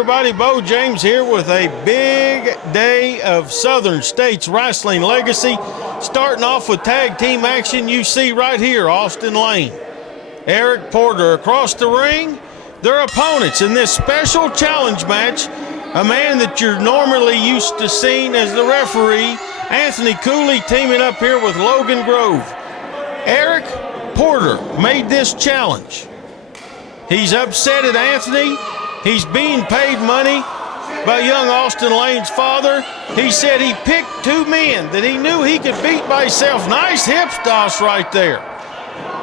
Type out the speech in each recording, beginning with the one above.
everybody, Beau James here with a big day of Southern States Wrestling Legacy. Starting off with tag team action, you see right here, Austin Lane, Eric Porter across the ring. Their opponents in this special challenge match, a man that you're normally used to seeing as the referee, Anthony Cooley, teaming up here with Logan Grove. Eric Porter made this challenge. He's upset at Anthony. He's being paid money by young Austin Lane's father. He said he picked two men that he knew he could beat by himself. Nice hip toss right there.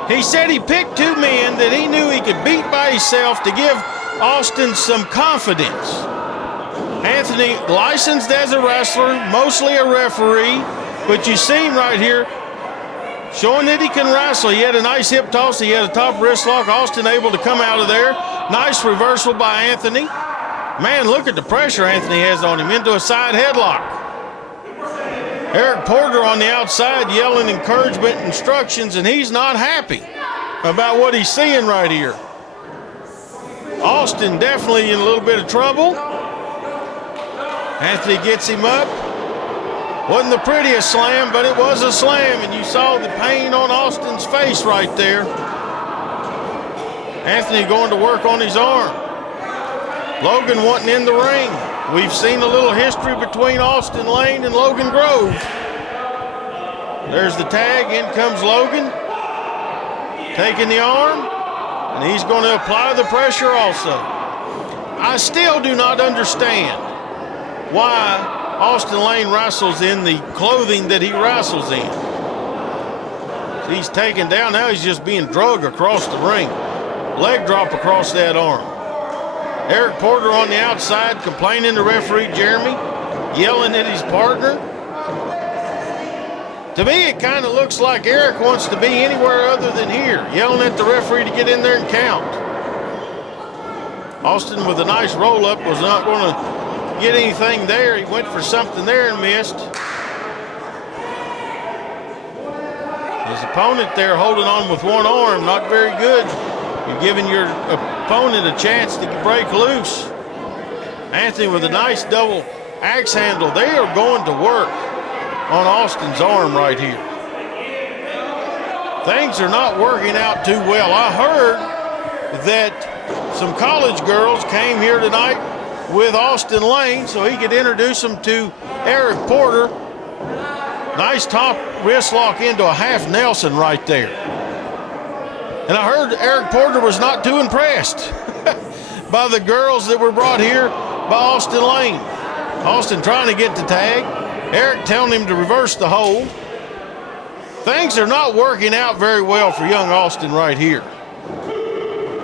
He said he picked two men that he knew he could beat by himself to give Austin some confidence. Anthony, licensed as a wrestler, mostly a referee, but you see him right here showing that he can wrestle. He had a nice hip toss. He had a top wrist lock. Austin able to come out of there. Nice reversal by Anthony. Man, look at the pressure Anthony has on him into a side headlock. Eric Porter on the outside yelling encouragement instructions, and he's not happy about what he's seeing right here. Austin definitely in a little bit of trouble. Anthony gets him up. Wasn't the prettiest slam, but it was a slam, and you saw the pain on Austin's face right there. Anthony going to work on his arm. Logan wanting in the ring. We've seen a little history between Austin Lane and Logan Grove. There's the tag. In comes Logan. Taking the arm, and he's going to apply the pressure also. I still do not understand why Austin Lane wrestles in the clothing that he wrestles in. He's taken down. Now he's just being drugged across the ring. Leg drop across that arm. Eric Porter on the outside complaining to referee Jeremy, yelling at his partner. To me, it kind of looks like Eric wants to be anywhere other than here, yelling at the referee to get in there and count. Austin with a nice roll-up was not going to get anything there. He went for something there and missed. His opponent there holding on with one arm, not very good. You're giving your opponent a chance to break loose. Anthony with a nice double axe handle. They are going to work on Austin's arm right here. Things are not working out too well. I heard that some college girls came here tonight with Austin Lane so he could introduce them to Eric Porter. Nice top wrist lock into a half Nelson right there. And I heard Eric Porter was not too impressed by the girls that were brought here by Austin Lane. Austin trying to get the tag. Eric telling him to reverse the hold. Things are not working out very well for young Austin right here.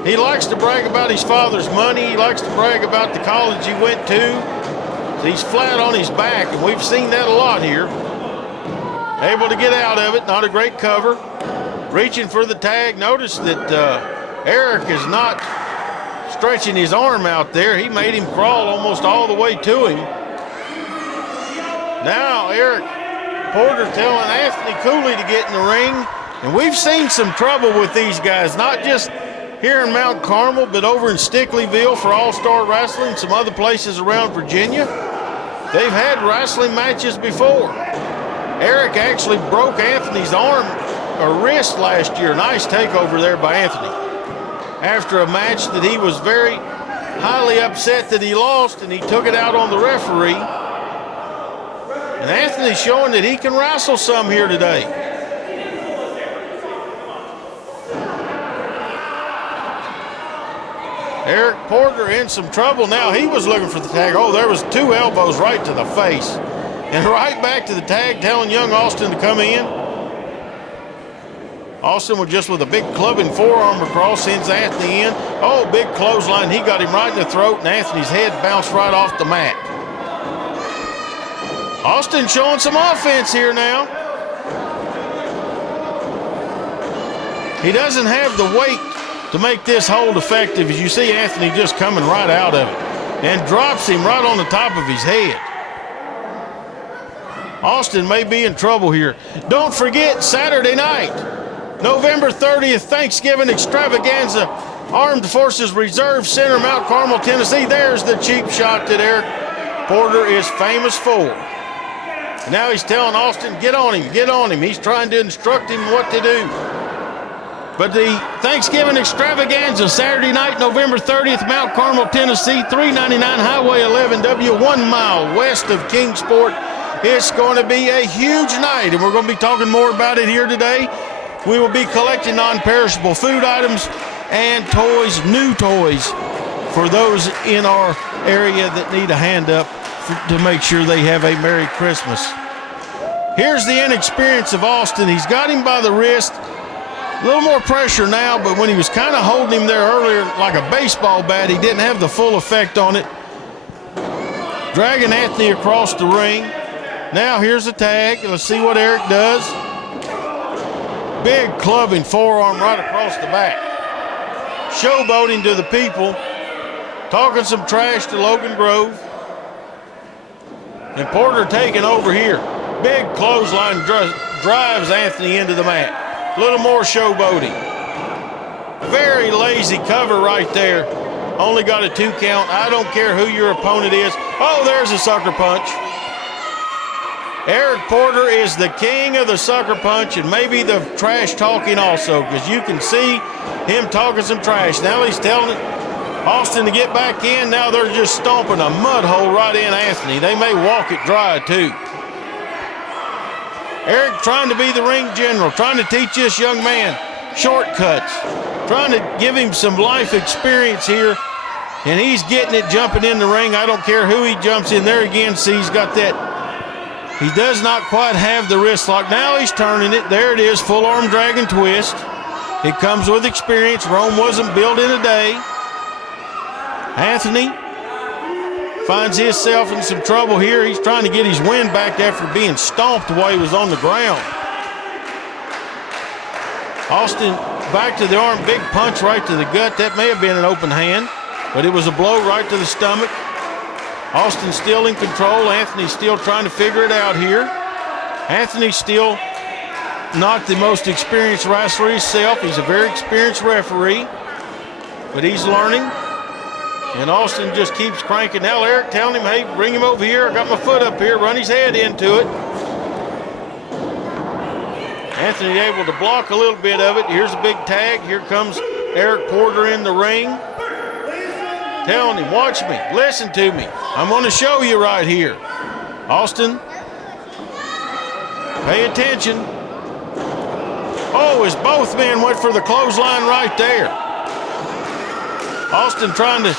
He likes to brag about his father's money. He likes to brag about the college he went to. He's flat on his back, and we've seen that a lot here. Able to get out of it, not a great cover. Reaching for the tag. Notice that Eric is not stretching his arm out there. He made him crawl almost all the way to him. Now Eric Porter telling Anthony Cooley to get in the ring. And we've seen some trouble with these guys, not just here in Mount Carmel, but over in Stickleyville for All-Star Wrestling, some other places around Virginia. They've had wrestling matches before. Eric actually broke Anthony's arm or wrist last year. Nice takeover there by Anthony. After a match that he was very highly upset that he lost, and he took it out on the referee. And Anthony's showing that he can wrestle some here today. Eric Porter in some trouble now. He was looking for the tag. Oh, there was two elbows right to the face. And right back to the tag, telling young Austin to come in. Austin with a big clubbing forearm across, sends Anthony in. Oh, big clothesline. He got him right in the throat, and Anthony's head bounced right off the mat. Austin showing some offense here now. He doesn't have the weight to make this hold effective, as you see Anthony just coming right out of it and drops him right on the top of his head. Austin may be in trouble here. Don't forget, Saturday night, November 30th, Thanksgiving Extravaganza Armed Forces Reserve Center, Mount Carmel, Tennessee. There's the cheap shot that Eric Porter is famous for. Now he's telling Austin, get on him, get on him. He's trying to instruct him what to do. But the Thanksgiving Extravaganza, Saturday night, November 30th, Mount Carmel, Tennessee, 399 Highway 11W, 1 mile west of Kingsport. It's going to be a huge night, and we're going to be talking more about it here today. We will be collecting non-perishable food items and toys, new toys, for those in our area that need a hand up to make sure they have a Merry Christmas. Here's the inexperience of Austin. He's got him by the wrist. A little more pressure now, but when he was kind of holding him there earlier like a baseball bat, he didn't have the full effect on it. Dragging Anthony across the ring. Now here's a tag. Let's see what Eric does. Big clubbing forearm right across the back. Showboating to the people. Talking some trash to Logan Grove. And Porter taking over here. Big clothesline drives Anthony into the mat. A little more showboating. Very lazy cover right there. Only got a 2 count. I don't care who your opponent is. Oh, there's a sucker punch. Eric Porter is the king of the sucker punch and maybe the trash talking also, because you can see him talking some trash. Now he's telling Austin to get back in. Now they're just stomping a mud hole right in Anthony. They may walk it dry too. Eric trying to be the ring general, trying to teach this young man shortcuts, trying to give him some life experience here, and he's getting it jumping in the ring. I don't care who he jumps in there again. See, he's got that. He does not quite have the wrist lock. Now he's turning it. There it is, full arm dragon twist. It comes with experience. Rome wasn't built in a day. Anthony finds himself in some trouble here. He's trying to get his wind back after being stomped while he was on the ground. Austin back to the arm, big punch right to the gut. That may have been an open hand, but it was a blow right to the stomach. Austin still in control. Anthony still trying to figure it out here. Anthony still not the most experienced wrestler himself. He's a very experienced referee, but he's learning. And Austin just keeps cranking. Now Eric telling him, hey, bring him over here. I got my foot up here. Run his head into it. Anthony able to block a little bit of it. Here's a big tag. Here comes Eric Porter in the ring. Telling him, watch me. Listen to me. I'm going to show you right here. Austin, pay attention. Oh, as both men went for the clothesline right there. Austin trying to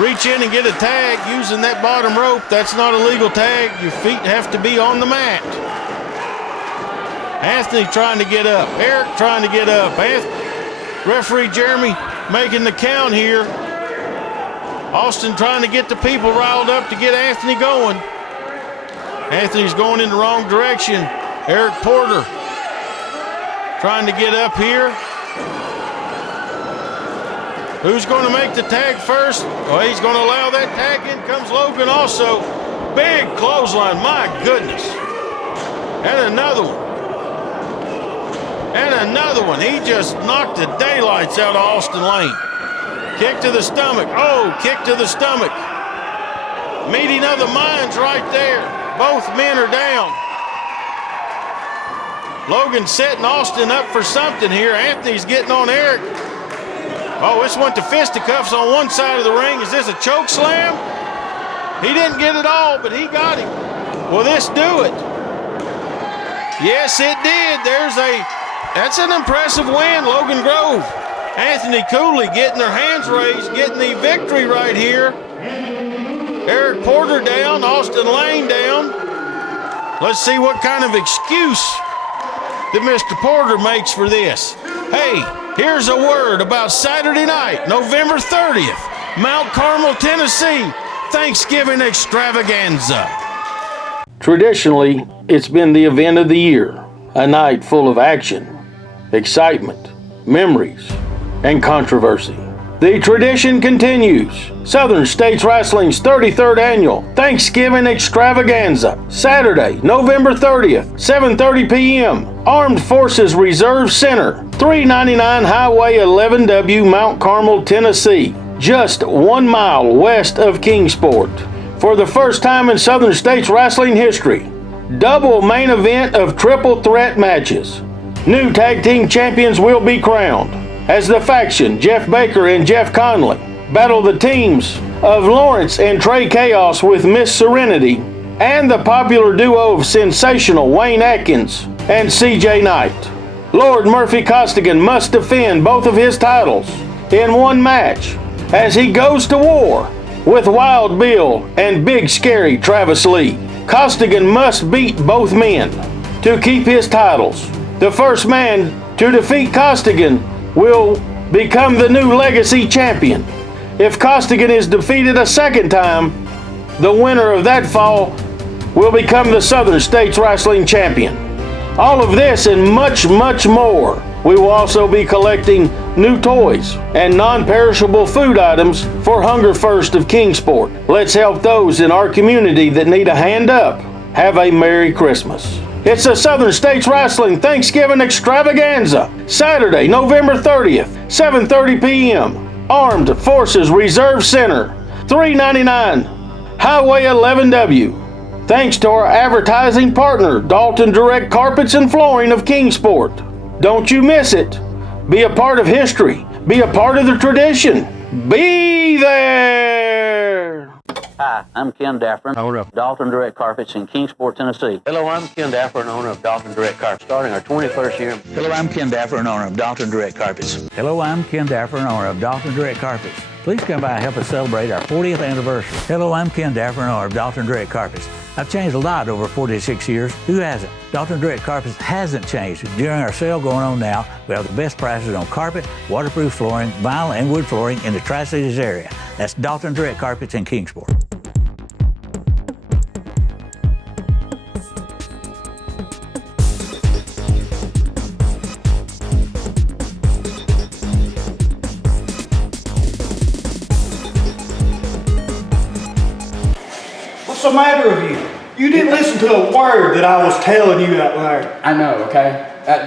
reach in and get a tag using that bottom rope. That's not a legal tag. Your feet have to be on the mat. Anthony trying to get up. Eric trying to get up. Referee Jeremy making the count here. Austin trying to get the people riled up to get Anthony going. Anthony's going in the wrong direction. Eric Porter trying to get up here. Who's going to make the tag first? Oh, he's going to allow that tag. In comes Logan also. Big clothesline, my goodness. And another one. And another one. He just knocked the daylights out of Austin Lane. Kick to the stomach. Oh, kick to the stomach. Meeting of the minds right there. Both men are down. Logan setting Austin up for something here. Anthony's getting on Eric. Oh, this went to fisticuffs on one side of the ring. Is this a choke slam? He didn't get it all, but he got him. Will this do it? Yes, it did. That's an impressive win, Logan Grove. Anthony Cooley getting their hands raised, getting the victory right here. Eric Porter down, Austin Lane down. Let's see what kind of excuse that Mr. Porter makes for this. Hey, here's a word about Saturday night, November 30th, Mount Carmel, Tennessee, Thanksgiving Extravaganza. Traditionally, it's been the event of the year, a night full of action, excitement, memories, and controversy. The tradition continues. Southern States Wrestling's 33rd Annual Thanksgiving Extravaganza, Saturday, November 30th, 7:30 p.m. Armed Forces Reserve Center, 399 Highway 11W, Mount Carmel, Tennessee, just 1 mile west of Kingsport. For the first time in Southern States Wrestling history, double main event of triple threat matches. New tag team champions will be crowned as the faction Jeff Baker and Jeff Conley battle the teams of Lawrence and Trey Chaos with Miss Serenity and the popular duo of sensational Wayne Atkins and CJ Knight. Lord Murphy Costigan must defend both of his titles in one match as he goes to war with Wild Bill and Big Scary Travis Lee. Costigan must beat both men to keep his titles. The first man to defeat Costigan will become the new Legacy Champion. If Costigan is defeated a second time, the winner of that fall will become the Southern States Wrestling Champion. All of this and much, much more. We will also be collecting new toys and non-perishable food items for Hunger First of Kingsport. Let's help those in our community that need a hand up. Have a Merry Christmas. It's the Southern States Wrestling Thanksgiving Extravaganza, Saturday, November 30th, 7:30 p.m. Armed Forces Reserve Center, 399 Highway 11W. Thanks to our advertising partner, Dalton Direct Carpets and Flooring of Kingsport. Don't you miss it. Be a part of history. Be a part of the tradition. Be there. Hi, I'm Ken Daffron, owner of Dalton Direct Carpets in Kingsport, Tennessee. Hello, I'm Ken Daffron, owner of Dalton Direct Carpets, starting our 21st year. Hello, I'm Ken Daffron, owner of Dalton Direct Carpets. Hello, I'm Ken Daffron, owner of Dalton Direct Carpets. Please come by and help us celebrate our 40th anniversary. Hello, I'm Ken Daffron, owner of Dalton Direct Carpets. I've changed a lot over 46 years. Who hasn't? Dalton Direct Carpets hasn't changed. During our sale going on now, we have the best prices on carpet, waterproof flooring, vinyl, and wood flooring in the Tri-Cities area. That's Dalton Direct Carpets in Kingsport. What's the matter with you? You didn't listen to a word that I was telling you out there. I know, okay?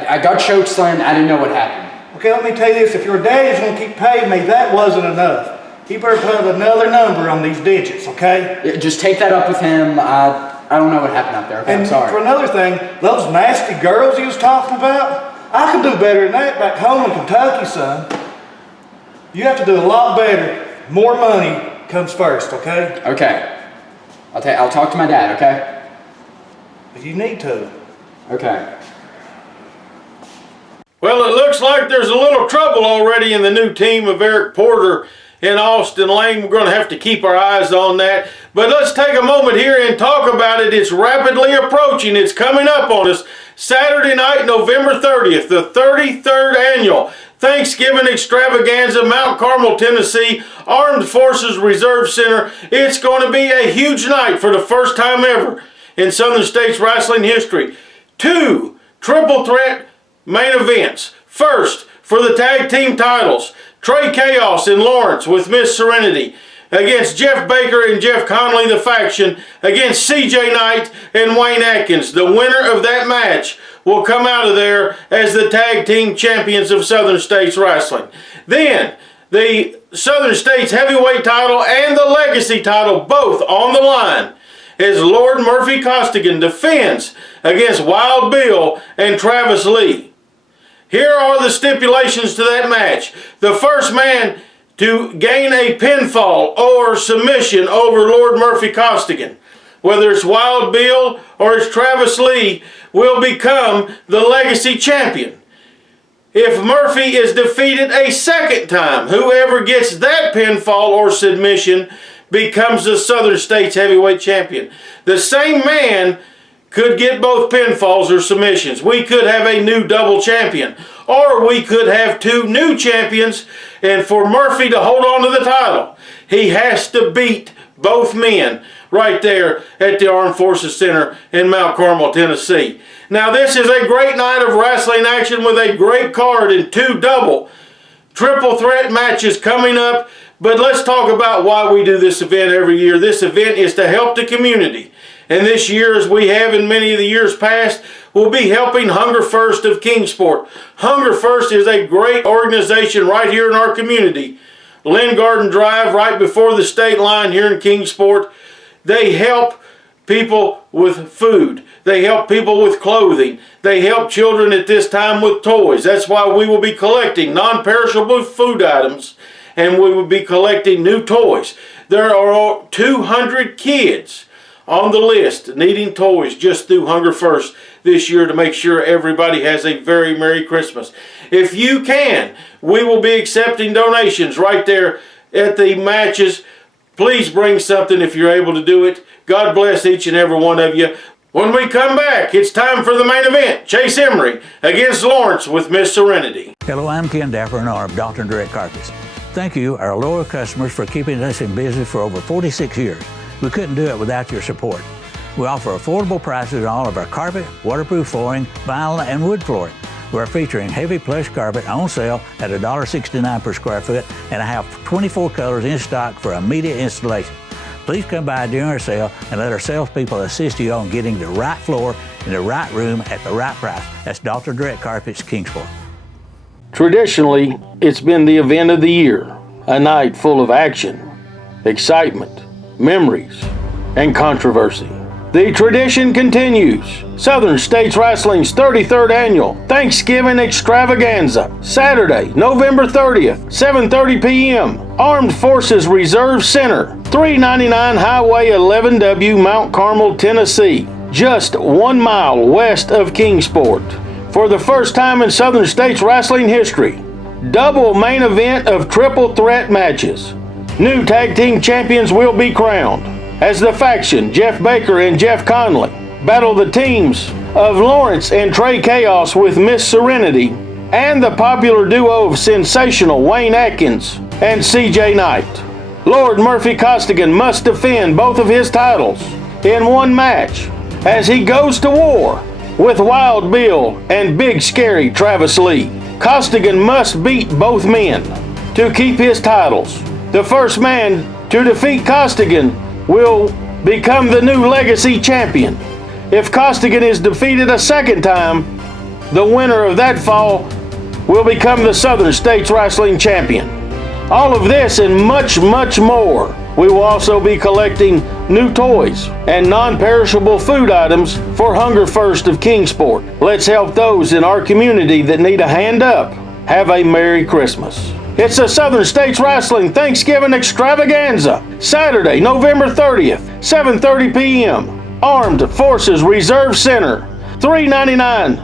I got choke slammed. I didn't know what happened. Okay, let me tell you this. If your daddy's going to keep paying me, that wasn't enough. He better put another number on these digits, okay? Yeah, just take that up with him. I don't know what happened out there, okay? And I'm sorry. for another thing, those nasty girls he was talking about, I could do better than that back home in Kentucky, son. You have to do a lot better. More money comes first, okay? Okay. I'll talk to my dad, okay? But you need to. Okay. Well, it looks like there's a little trouble already in the new team of Eric Porter and Austin Lane. We're going to have to keep our eyes on that. But let's take a moment here and talk about it. It's rapidly approaching. It's coming up on us. Saturday night, November 30th, the 33rd Annual Thanksgiving Extravaganza, Mount Carmel, Tennessee, Armed Forces Reserve Center. It's going to be a huge night for the first time ever in Southern States Wrestling history. 2 triple threat main events. First, for the tag team titles, Trey Chaos and Lawrence with Miss Serenity against Jeff Baker and Jeff Conley, the faction, against CJ Knight and Wayne Atkins. The winner of that match will come out of there as the tag team champions of Southern States Wrestling. Then, the Southern States heavyweight title and the legacy title both on the line as Lord Murphy Costigan defends against Wild Bill and Travis Lee. Here are the stipulations to that match. The first man to gain a pinfall or submission over Lord Murphy Costigan, whether it's Wild Bill or it's Travis Lee, will become the legacy champion. If Murphy is defeated a second time, whoever gets that pinfall or submission becomes the Southern States heavyweight champion. The same man could get both pinfalls or submissions. We could have a new double champion, or we could have 2 new champions, and for Murphy to hold on to the title, he has to beat both men right there at the Armed Forces Center in Mount Carmel, Tennessee. Now, this is a great night of wrestling action with a great card and 2 double triple threat matches coming up. But let's talk about why we do this event every year. This event is to help the community. And this year, as we have in many of the years past, we'll be helping Hunger First of Kingsport. Hunger First is a great organization right here in our community. Lynn Garden Drive, right before the state line here in Kingsport. They help people with food. They help people with clothing. They help children at this time with toys. That's why we will be collecting non-perishable food items, and we will be collecting new toys. There are 200 kids on the list needing toys just through Hunger First this year to make sure everybody has a very Merry Christmas. If you can, we will be accepting donations right there at the matches. Please bring something if you're able to do it. God bless each and every one of you. When we come back, it's time for the main event. Chase Emery against Lawrence with Miss Serenity. Hello, I'm Ken Dapper in honor of Dalton Direct Carpets. Thank you, our loyal customers, for keeping us in business for over 46 years. We couldn't do it without your support. We offer affordable prices on all of our carpet, waterproof flooring, vinyl, and wood flooring. We're featuring heavy plush carpet on sale at $1.69 per square foot, and I have 24 colors in stock for immediate installation. Please come by during our sale and let our salespeople assist you on getting the right floor in the right room at the right price. That's Dalton Direct Carpets, Kingsport. Traditionally, it's been the event of the year, a night full of action, excitement, memories, and controversy. The tradition continues. Southern States Wrestling's 33rd Annual Thanksgiving Extravaganza, Saturday, November 30th, 7:30 p.m. Armed Forces Reserve Center, 399 Highway 11W, Mount Carmel, Tennessee, just 1 mile west of Kingsport. For the first time in Southern States Wrestling history, double main event of triple threat matches. New tag team champions will be crowned as the faction Jeff Baker and Jeff Conley battle the teams of Lawrence and Trey Chaos with Miss Serenity and the popular duo of sensational Wayne Atkins and CJ Knight. Lord Murphy Costigan must defend both of his titles in one match as he goes to war with Wild Bill and Big Scary Travis Lee. Costigan must beat both men to keep his titles. The first man to defeat Costigan will become the new Legacy Champion. If Costigan is defeated a second time, the winner of that fall will become the Southern States Wrestling Champion. All of this and much, much more. We will also be collecting new toys and non-perishable food items for Hunger First of Kingsport. Let's help those in our community that need a hand up. Have a Merry Christmas. It's the Southern States Wrestling Thanksgiving Extravaganza, Saturday, November 30th, 7:30 p.m. Armed Forces Reserve Center, 399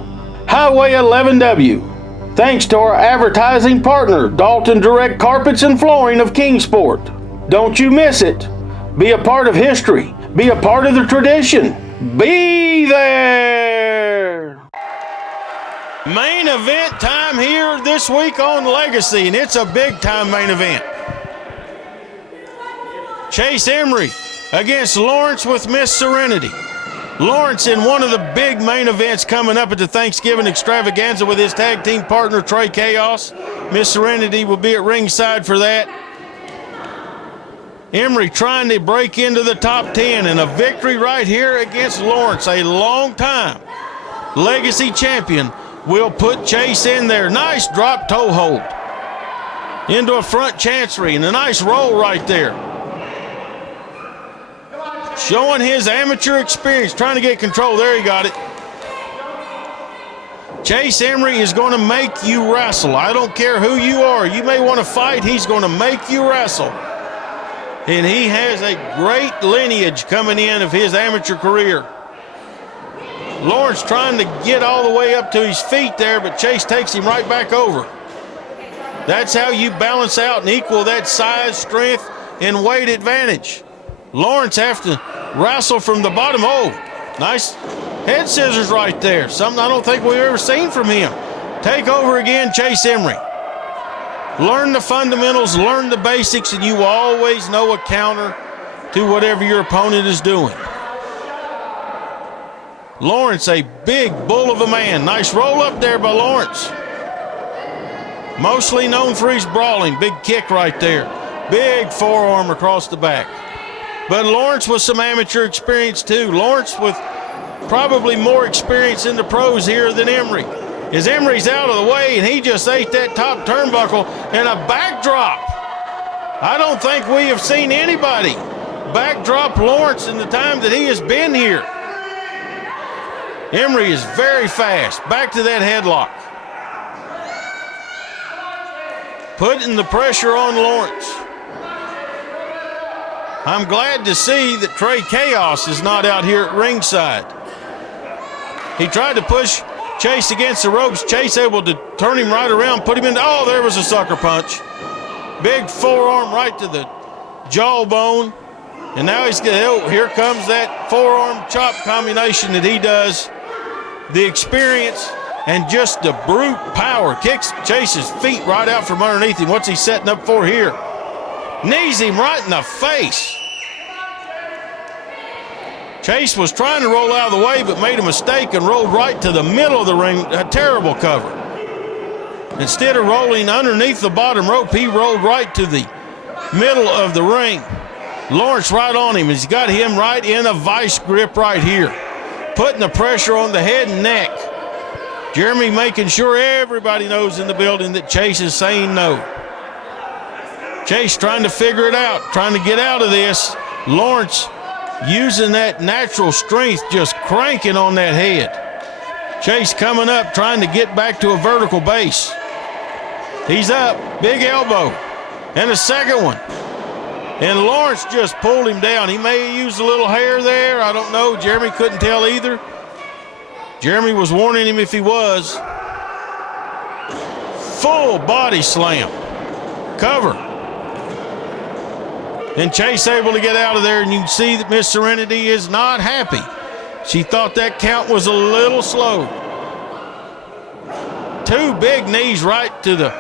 Highway 11W. Thanks to our advertising partner, Dalton Direct Carpets and Flooring of Kingsport. Don't you miss it. Be a part of history. Be a part of the tradition. Be there. Main event time here this week on Legacy, and it's a big time main event. Chase Emery against Lawrence with Miss Serenity. Lawrence in one of the big main events coming up at the Thanksgiving Extravaganza with his tag team partner Trey Chaos. Miss Serenity will be at ringside for that. Emery trying to break into the top 10, and a victory right here against Lawrence, a long time Legacy champion, will put Chase in there. Nice drop toe hold into a front chancery, and a nice roll right there. Showing his amateur experience, trying to get control. There, he got it. Chase Emery is going to make you wrestle. I don't care who you are. You may want to fight. He's going to make you wrestle. And he has a great lineage coming in of his amateur career. Lawrence trying to get all the way up to his feet there, but Chase takes him right back over. That's how you balance out and equal that size, strength, and weight advantage. Lawrence have to wrestle from the bottom. Oh, nice head scissors right there. Something I don't think we've ever seen from him. Take over again, Chase Emery. Learn the fundamentals, learn the basics, and you will always know a counter to whatever your opponent is doing. Lawrence, a big bull of a man. Nice roll up there by Lawrence. Mostly known for his brawling. Big kick right there. Big forearm across the back. But Lawrence with some amateur experience too. Lawrence with probably more experience in the pros here than Emery. As Emery's out of the way and he just ate that top turnbuckle and a backdrop. I don't think we have seen anybody backdrop Lawrence in the time that he has been here. Emery is very fast. Back to that headlock. Putting the pressure on Lawrence. I'm glad to see that Trey Chaos is not out here at ringside. He tried to push Chase against the ropes. Chase able to turn him right around, put him in. Oh, there was a sucker punch. Big forearm right to the jawbone. And now he's going to, here comes that forearm chop combination that he does. The experience and just the brute power. Kicks Chase's feet right out from underneath him. What's he setting up for here? Knees him right in the face. Chase was trying to roll out of the way but made a mistake and rolled right to the middle of the ring. A terrible cover. Instead of rolling underneath the bottom rope, he rolled right to the middle of the ring. Lawrence right on him. He's got him right in a vice grip right here. Putting the pressure on the head and neck. Jeremy making sure everybody knows in the building that Chase is saying no. Chase trying to figure it out, trying to get out of this. Lawrence using that natural strength, just cranking on that head. Chase coming up, trying to get back to a vertical base. He's up, big elbow, and a second one. And Lawrence just pulled him down. He may have used a little hair there. I don't know. Jeremy couldn't tell either. Jeremy was warning him if he was. Full body slam. Cover. And Chase able to get out of there, and you can see that Miss Serenity is not happy. She thought that count was a little slow. Two big knees right to the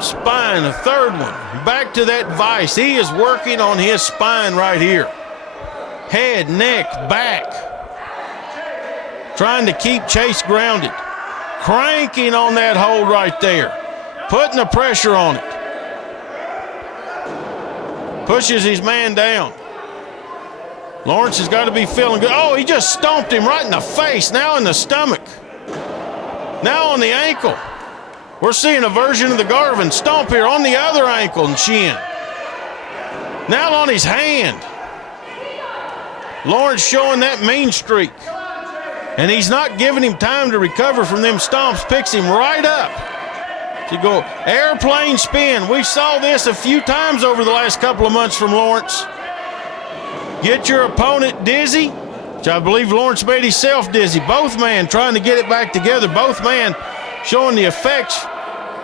spine, a third one. Back to that vice. He is working on his spine right here. Head, neck, back. Trying to keep Chase grounded. Cranking on that hold right there. Putting the pressure on it. Pushes his man down. Lawrence has got to be feeling good. Oh, he just stomped him right in the face. Now in the stomach. Now on the ankle. We're seeing a version of the Garvin stomp here on the other ankle and shin. Now on his hand. Lawrence showing that mean streak. And he's not giving him time to recover from them stomps. Picks him right up. To go airplane spin. We saw this a few times over the last couple of months from Lawrence. Get your opponent dizzy, which I believe Lawrence made himself dizzy. Both men trying to get it back together. Both men showing the effects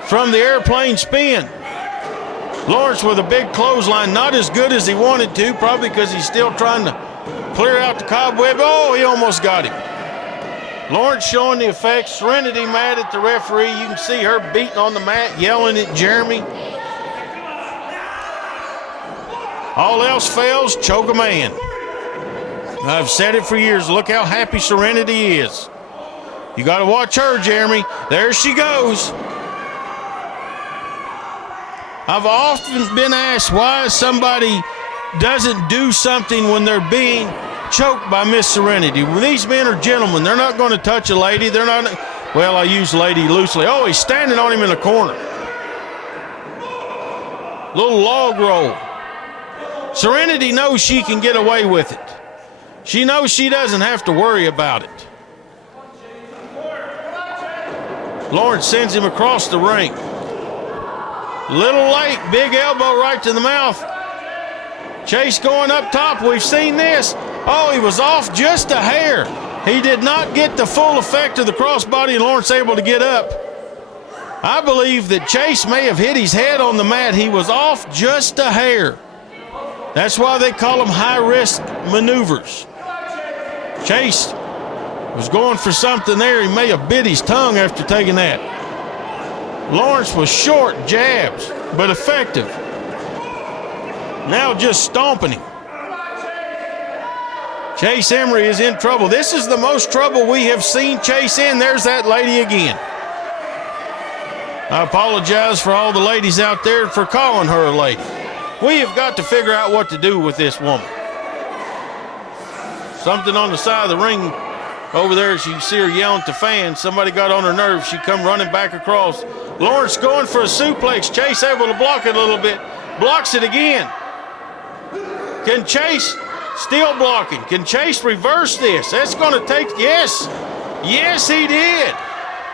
from the airplane spin. Lawrence with a big clothesline, not as good as he wanted to, probably because he's still trying to clear out the cobweb. Oh, he almost got him. Lawrence showing the effects. Serenity mad at the referee. You can see her beating on the mat, yelling at Jeremy. All else fails, choke a man. I've said it for years. Look how happy Serenity is. You got to watch her, Jeremy. There she goes. I've often been asked why somebody doesn't do something when they're being choked by Miss Serenity. Well, these men are gentlemen. They're not going to touch a lady. They're not, well, I use lady loosely. Oh, he's standing on him in the corner. Little log roll. Serenity knows she can get away with it. She knows she doesn't have to worry about it. Lawrence sends him across the ring. Little late, big elbow right to the mouth. Chase going up top. We've seen this. Oh, he was off just a hair. He did not get the full effect of the crossbody, and Lawrence able to get up. I believe that Chase may have hit his head on the mat. He was off just a hair. That's why they call them high-risk maneuvers. Chase was going for something there. He may have bit his tongue after taking that. Lawrence was short jabs, but effective. Now just stomping him. Chase Emery is in trouble. This is the most trouble we have seen Chase in. There's that lady again. I apologize for all the ladies out there for calling her a lady. We have got to figure out what to do with this woman. Something on the side of the ring over there, as you see her yelling at the fans. Somebody got on her nerves. She come running back across. Lawrence going for a suplex. Chase able to block it a little bit. Blocks it again. Can Chase, still blocking. Can Chase reverse this? That's going to take, yes. Yes, he did.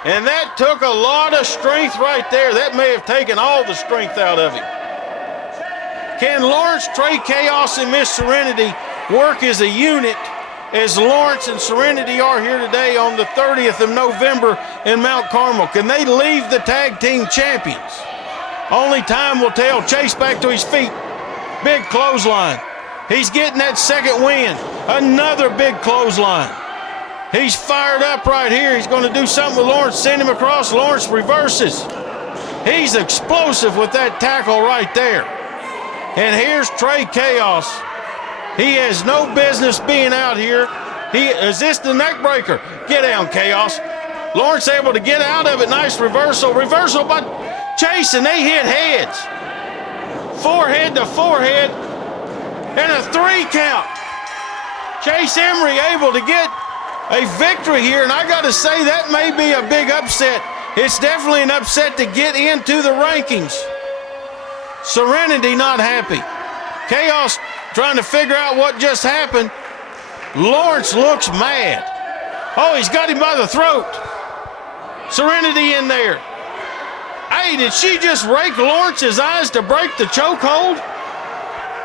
And that took a lot of strength right there. That may have taken all the strength out of him. Can Lawrence, Trey Chaos, and Miss Serenity work as a unit as Lawrence and Serenity are here today on the 30th of November in Mount Carmel? Can they leave the tag team champions? Only time will tell. Chase back to his feet. Big clothesline. He's getting that second win. Another big clothesline. He's fired up right here. He's going to do something with Lawrence, send him across. Lawrence reverses. He's explosive with that tackle right there. And here's Trey Chaos. He has no business being out here. Is this the neck breaker? Get down, Chaos. Lawrence able to get out of it. Nice reversal. Reversal by Chase, and they hit heads. Forehead to forehead. And a 3 count. Chase Emery able to get a victory here, and I got to say that may be a big upset. It's definitely an upset to get into the rankings. Serenity not happy. Chaos trying to figure out what just happened. Lawrence looks mad. Oh, he's got him by the throat. Serenity in there. Hey, did she just rake Lawrence's eyes to break the chokehold?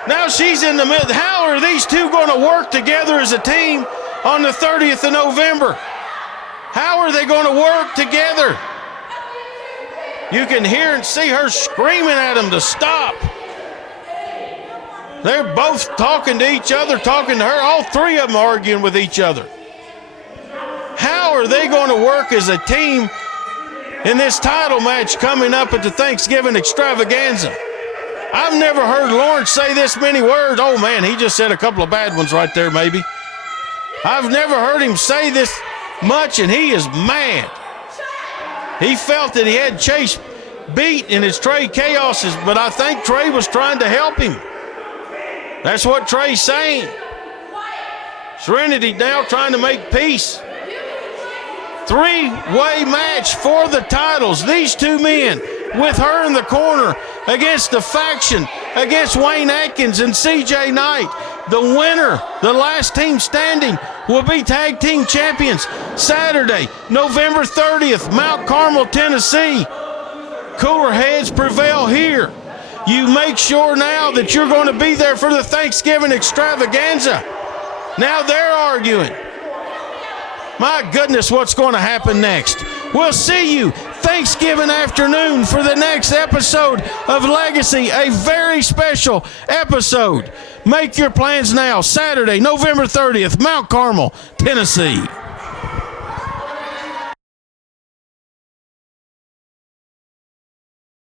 Now she's in the middle. How are these two going to work together as a team on the 30th of November? How are they going to work together? You can hear and see her screaming at him to stop. They're both talking to each other, talking to her. All three of them arguing with each other. How are they going to work as a team in this title match coming up at the Thanksgiving Extravaganza? I've never heard Lawrence say this many words. Oh, man, he just said a couple of bad ones right there, maybe. I've never heard him say this much, and he is mad. He felt that he had Chase beat in his Trey Chaoses, but I think Trey was trying to help him. That's what Trey's saying. Serenity now trying to make peace. 3-way match for the titles. These two men with her in the corner against the faction, against Wayne Atkins and CJ Knight. The winner, the last team standing, will be tag team champions Saturday, November 30th, Mount Carmel, Tennessee. Cooler heads prevail here. You make sure now that you're going to be there for the Thanksgiving Extravaganza. Now they're arguing. My goodness, what's going to happen next? We'll see you Thanksgiving afternoon for the next episode of Legacy, a very special episode. Make your plans now. Saturday, November 30th, Mount Carmel, Tennessee.